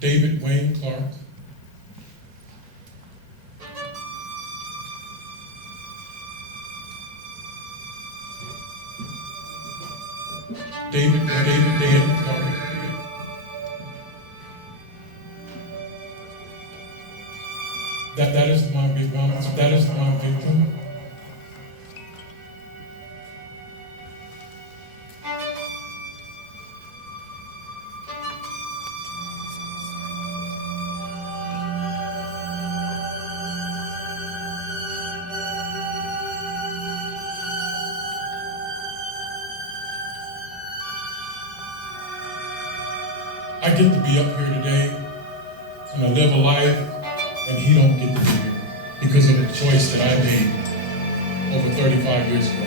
David Wayne Clark. David Clark. That is my victim. That is my victim. I get to be up here today and I live a life, and he don't get to be here because of the choice that I made over 35 years ago.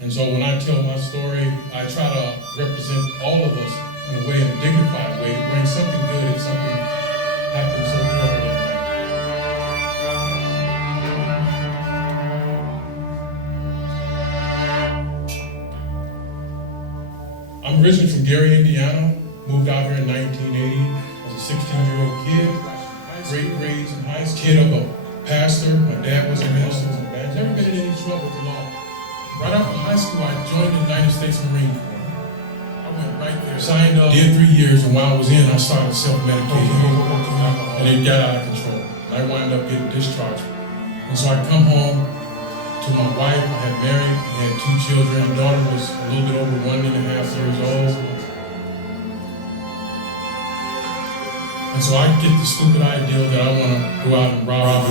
And so when I tell my story, I try to represent all of us in a way, in a dignified way, to bring something good and something happens so terrible. I'm originally from Gary, Indiana, moved out here in 1980 as a 16-year-old kid, great grades in high school, kid of a pastor. My dad was a minister, was an evangelist. Never been in any trouble with the law. Right after high school, I joined the United States Marine Corps. I went right there, signed up, did 3 years, and while I was in, I started self-medicating, and it got out of control. And I wound up getting discharged. And so I come home to my wife. I had married, I had 2 children. My daughter was a little bit over 1.5 years old. And so I get the stupid idea that I want to go out and rob.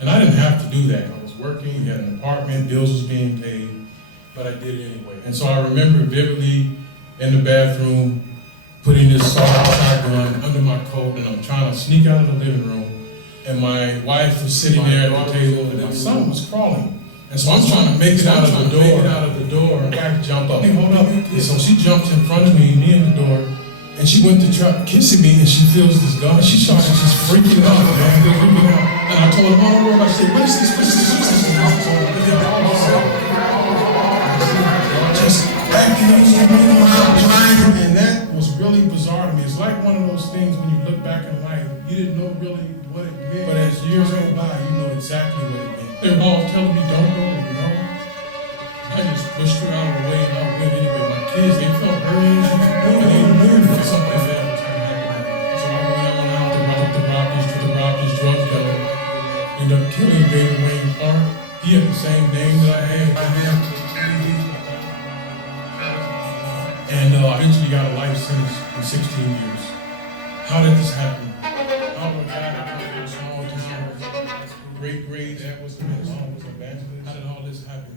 And I didn't have to do that. I was working, had an apartment, bills was being paid, but I did it anyway. And so I remember vividly in the bathroom putting this shotgun under my coat, and I'm trying to sneak out of the living room. And my wife was sitting there at the table, and my son was crawling. And so I'm trying to make it out of the door, and I jump up. Hey, hold up. And so she jumps in front of me, in the door, and she went to try kissing me, and she feels this gun. And she started just freaking out, man. And I told her, oh, I said, what is this? Just backing up, and that was really bizarre to me. It's like one of those things when you look back in life, you didn't know really what it meant, but as years go by, you know exactly what it meant. They're all telling me, don't go, I just pushed her out of the way, and I went anyway. My kids, they felt hurt, and they knew that something like that was going to happen. So I went out to rob this drug dealer, ended up killing David Wayne Clark. He had the same name that I had. And eventually got a life sentence in 16 years. How did this happen? Great grades, that was the minister, was evangelist. How did all this happen?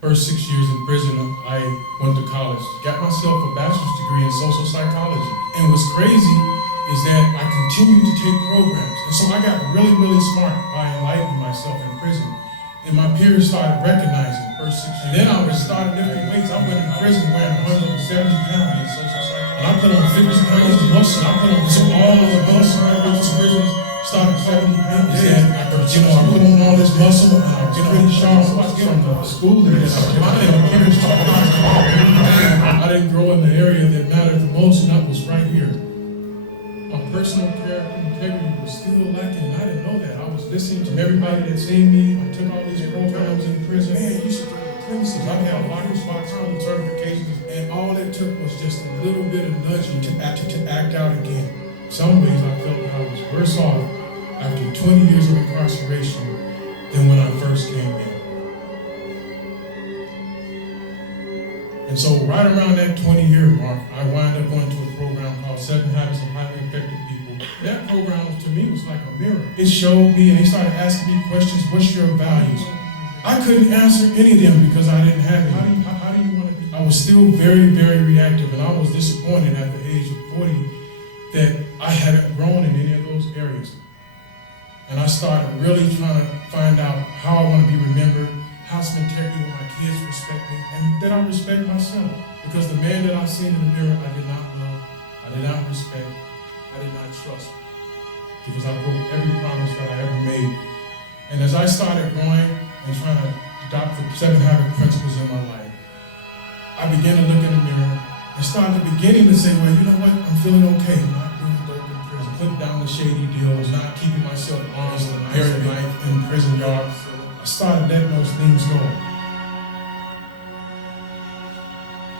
First 6 years in prison, I went to college, got myself a bachelor's degree in social psychology. And what's crazy is that I continued to take programs. And so I got really, really smart by enlightening myself in prison. And my peers started recognizing the first 6 years. Then I was starting lifting weights. I went in prison weighing 170 pounds in social psychology. And I put on fitness pounds of muscle. I put on all of the muscle. I went to prison, started calling me out. I put on all this muscle, and I get really sharp. So I get on the school and I didn't grow in the area that mattered the most, and that was right here. My personal character integrity was still lacking, and I didn't know that. I was listening to everybody that seen me. I took all these programs in prison. Man, you should go to premises. I had a lot of certifications, and all it took was just a little bit of nudging to act out again. In some ways, I felt that I was worse off after 20 years of incarceration than when I first came in. And so right around that 20-year mark, I wound up going to a program called 7 Habits of Highly Effective People. That program, to me, was like a mirror. It showed me, and they started asking me questions, what's your values? I couldn't answer any of them because I didn't have any. How do you want to be? I was still very, very reactive, and I was disappointed at the age of 40 that I hadn't grown in any of those areas. And I started really trying to find out how I want to be remembered, how some integrity with my kids respect me, and that I respect myself. Because the man that I seen in the mirror, I did not love, I did not respect, I did not trust. because I broke every promise that I ever made. And as I started growing and trying to adopt the 7 habit principles in my life, I began to look in the mirror and started beginning to say, well, you know what, I'm feeling okay. Not doing dope in prison, putting down the shady deals, not keeping myself honest and buried life in prison yards. I started letting those things go.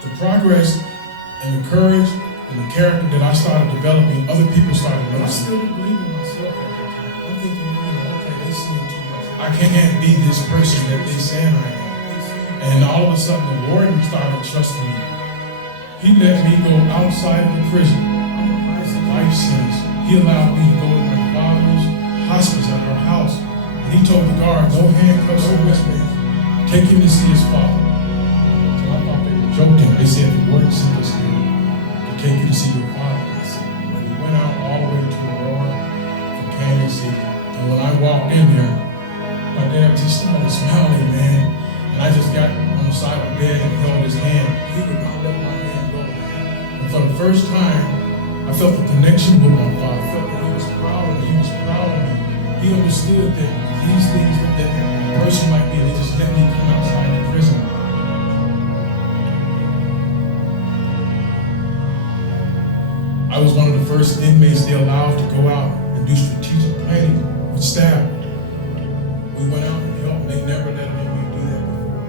The progress and the courage and the character that I started developing, other people started noticing. I still didn't believe in myself at that time. I'm thinking, okay, they see it too much. I can't be this person that they saying I am. And all of a sudden, the warden started trusting me. He let me go outside of the prison. Life sentence. He allowed me to go to my father's hospice at our house. And he told the guard, no handcuffs or wristbands. Take him to see his father. So I thought they were joking. They said the warden sent us here to take you to see your father. I said, when he went out all the way to Aurora from Kansas City. And when I walked in there, my dad just started smiling, man. And I just got on the side of the bed and held his hand. He would not let my hand go. And for the first time, I felt a connection with my father. I felt that he was proud of me. He was proud of me. He understood that these things that a person might be, they just let me come outside the prison. I was one of the first inmates they allowed to go out and do strategic planning with staff. We went out and helped. They never let me do that before.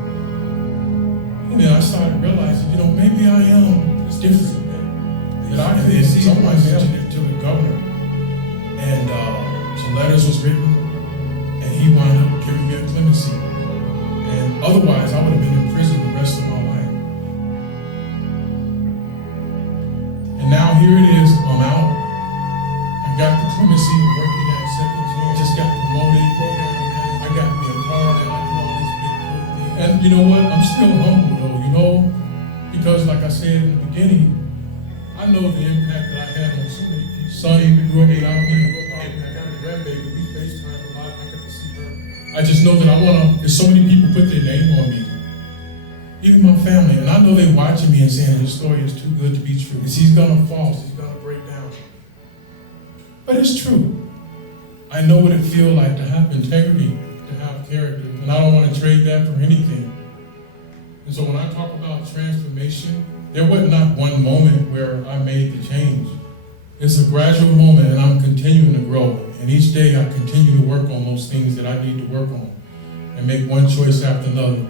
And then I started realizing, maybe I am different. That I could see. Someone mentioned it to the governor. And some letters was written, and he wound up giving me a clemency. And otherwise, I would have been in prison the rest of my life. And now here it is, I'm out. I got the clemency, working at Second Chance, just got promoted, program manager. I got me a car, and I do all these big cool things. And you know what? I'm still humble though, because like I said in the beginning, I know the impact that I had on so many people. Sonya grew up without me. I got a grandbaby. We FaceTime a lot. I got to see her. I just know that there's so many people put their name on me. Even my family. And I know they're watching me and saying, this story is too good to be true. He's gonna fall. He's gonna break down. But it's true. I know what it feels like to have integrity, to have character. And I don't want to trade that for anything. And so when I talk about transformation, there was not one moment where I made the change. It's a gradual moment, and I'm continuing to grow. And each day I continue to work on those things that I need to work on and make one choice after another.